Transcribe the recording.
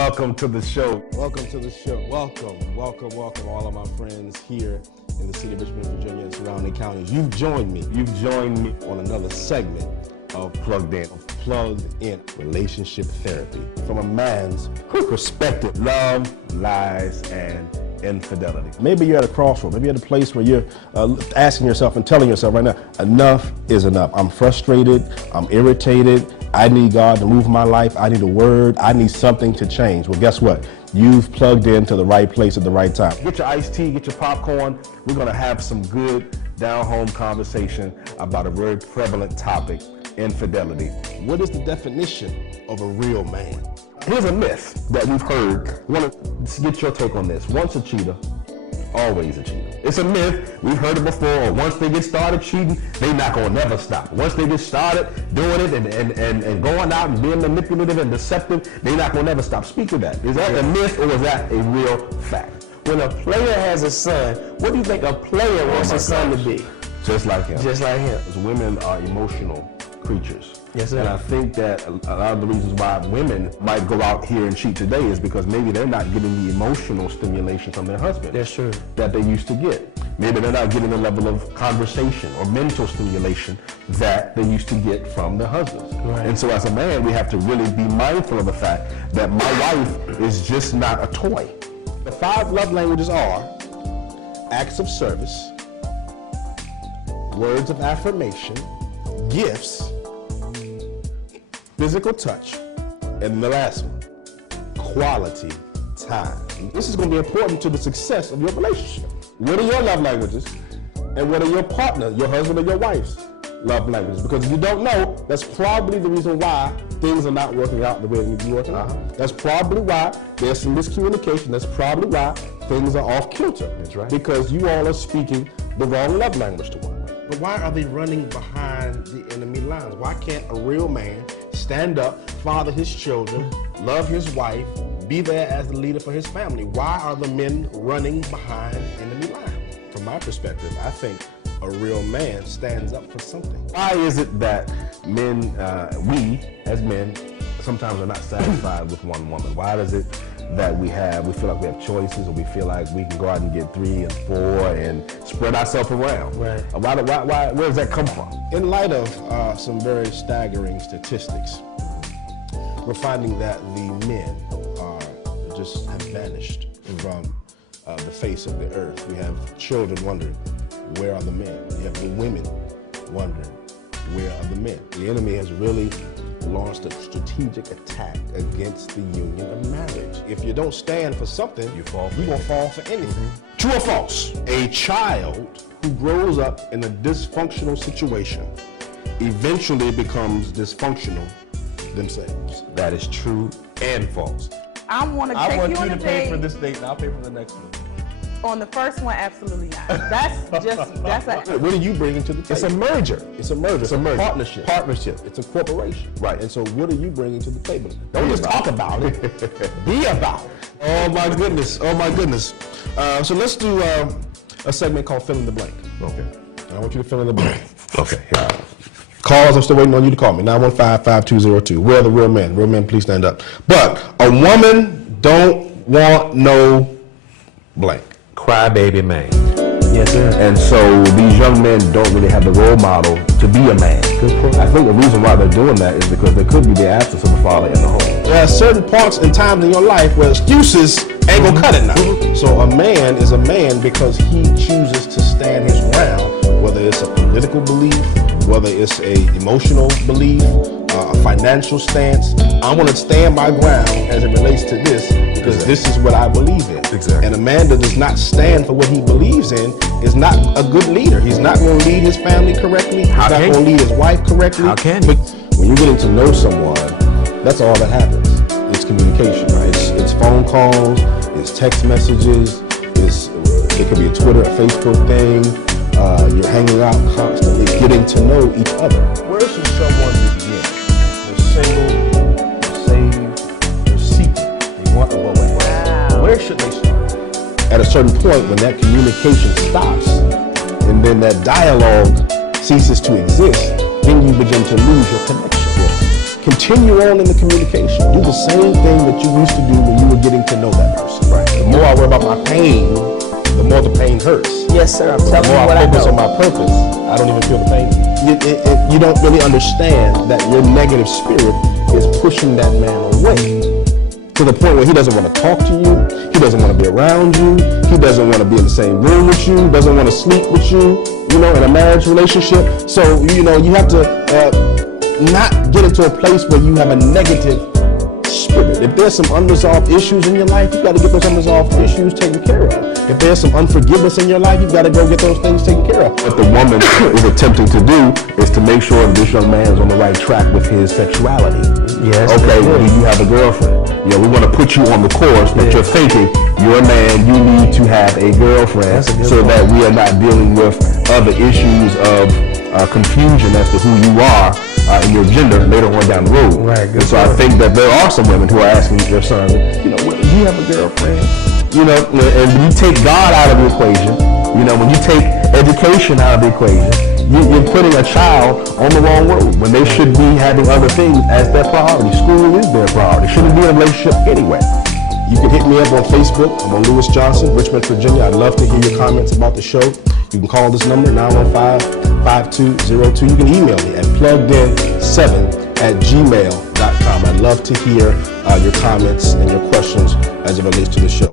Welcome to the show. Welcome to the show. Welcome all of my friends here in the city of Richmond, Virginia and surrounding counties. You've joined me on another segment of Plugged In Relationship Therapy from a man's perspective. Love, lies, and infidelity. Maybe you're at a crossroad. Maybe you're at a place where you're asking yourself and telling yourself right now, enough is enough. I'm frustrated. I'm irritated. I need God to move my life. I need a word. I need something to change. Well, guess what? You've plugged into the right place at the right time. Get your iced tea, get your popcorn. We're going to have some good down-home conversation about a very prevalent topic, infidelity. What is the definition of a real man? Here's a myth that we've heard. I want to get your take on this. Once a cheater, always a cheater. It's a myth. We've heard it before. Once they get started cheating, they're not going to never stop. Once they get started doing it and going out and being manipulative and deceptive, they're not going to never stop. Speak to that. Is that a myth or is that a real fact? When a player has a son, what do you think a player wants his son to be? Just like him. Just like him. Because women are emotional creatures. Yes, sir. And I think that a lot of the reasons why women might go out here and cheat today is because maybe they're not getting the emotional stimulation from their husband. That's true. That they used to get. Maybe they're not getting the level of conversation or mental stimulation that they used to get from their husbands. Right. And so as a man, we have to really be mindful of the fact that my wife is just not a toy. The 5 love languages are acts of service, words of affirmation, gifts, physical touch, and the last one, quality time. This is going to be important to the success of your relationship. What are your love languages? And what are your partner, your husband or your wife's love languages? Because if you don't know, that's probably the reason why things are not working out the way they need to be working out. That's probably why there's some miscommunication. That's probably why things are off kilter. That's right. Because you all are speaking the wrong love language to one another. But why are they running behind the enemy lines? Why can't a real man stand up, father his children, love his wife, be there as the leader for his family? Why are the men running behind enemy lines? From my perspective, I think a real man stands up for something. Why is it that men, we as men, sometimes are not satisfied with one woman? Why is it that we feel like we have choices, or we feel like we can go out and get 3 and 4 and spread ourselves around? Right. Why, where does that come from? In light of some very staggering statistics, we're finding that the men have vanished from the face of the earth. We have children wondering, where are the men? We have the women wondering, where are the men? The enemy has really launched a strategic attack against the union of marriage. If you don't stand for something, you're gonna fall for anything. True or false? A child who grows up in a dysfunctional situation eventually becomes dysfunctional themselves. That is true and false. I want you to pay for this date and I'll pay for the next one. On the first one, absolutely not. That's What are you bringing to the table? It's a merger. It's a merger. It's a merger. Partnership. It's a corporation. Right. And so what are you bringing to the table? Don't Don't just just talk about it. Be about it. Oh my goodness. So let's do a segment called Fill in the Blank. Okay. I want you to fill in the blank. Okay. Calls, I'm still waiting on you to call me. 915-5202. Where are the real men? Real men, please stand up. But a woman don't want no blank. Crybaby man. Yes, sir. And so these young men don't really have the role model to be a man. I think the reason why they're doing that is because there could be the absence of a father in the home. There are certain parts and times in your life where excuses ain't gonna cut it now. So a man is a man because he chooses to stand his ground, whether it's a political belief, whether it's a emotional belief, a financial stance. I want to stand my ground as it relates to this because this is what I believe in. Exactly. And a man that does not stand for what he believes in is not a good leader. He's not going to lead his family correctly. He's not going to lead his wife correctly. How can he? But when you're getting to know someone, that's all that happens. It's communication, right? It's phone calls, it's text messages, it could be a Twitter, a Facebook thing. You're hanging out constantly, getting to know each other. Where should someone begin? They're single, they're saved, they're seeking, they want a woman. Wow. Where should they start? At a certain point, when that communication stops, and then that dialogue ceases to exist, then you begin to lose your connection. continue on in the communication. Do the same thing that you used to do when you were getting to know that person. Right. The more I worry about my pain, the more the pain hurts. Yes, sir. I'm The telling more you what I I focus know. on my purpose, I don't even feel the pain. You don't really understand that your negative spirit is pushing that man away to the point where he doesn't want to talk to you, he doesn't want to be around you, he doesn't want to be in the same room with you, doesn't want to sleep with you, in a marriage relationship. So, you have to not get into a place where you have a negative spirit. If there's some unresolved issues in your life, you've got to get those unresolved issues taken care of. If there's some unforgiveness in your life, you've got to go get those things taken care of. What the woman is attempting to do is to make sure that this young man is on the right track with his sexuality. Yes. Okay, do you have a girlfriend? We want to put you on the course that you're thinking you're a man, you need to have a girlfriend so that we are not dealing with other issues of confusion as to who you are in your gender later on down the road. Right, good And so I think that there are some women who are asking their sons, do you have a girlfriend? And when you take God out of the equation, when you take education out of the equation, you're putting a child on the wrong road when they should be having other things as their priority. School is their priority. Shouldn't be in a relationship anyway. You can hit me up on Facebook. I'm on Lewis Johnson, Richmond, Virginia. I'd love to hear your comments about the show. You can call this number, 915-5202. You can email me at pluggedin7@gmail.com. I'd love to hear your comments and your questions as it relates to the show.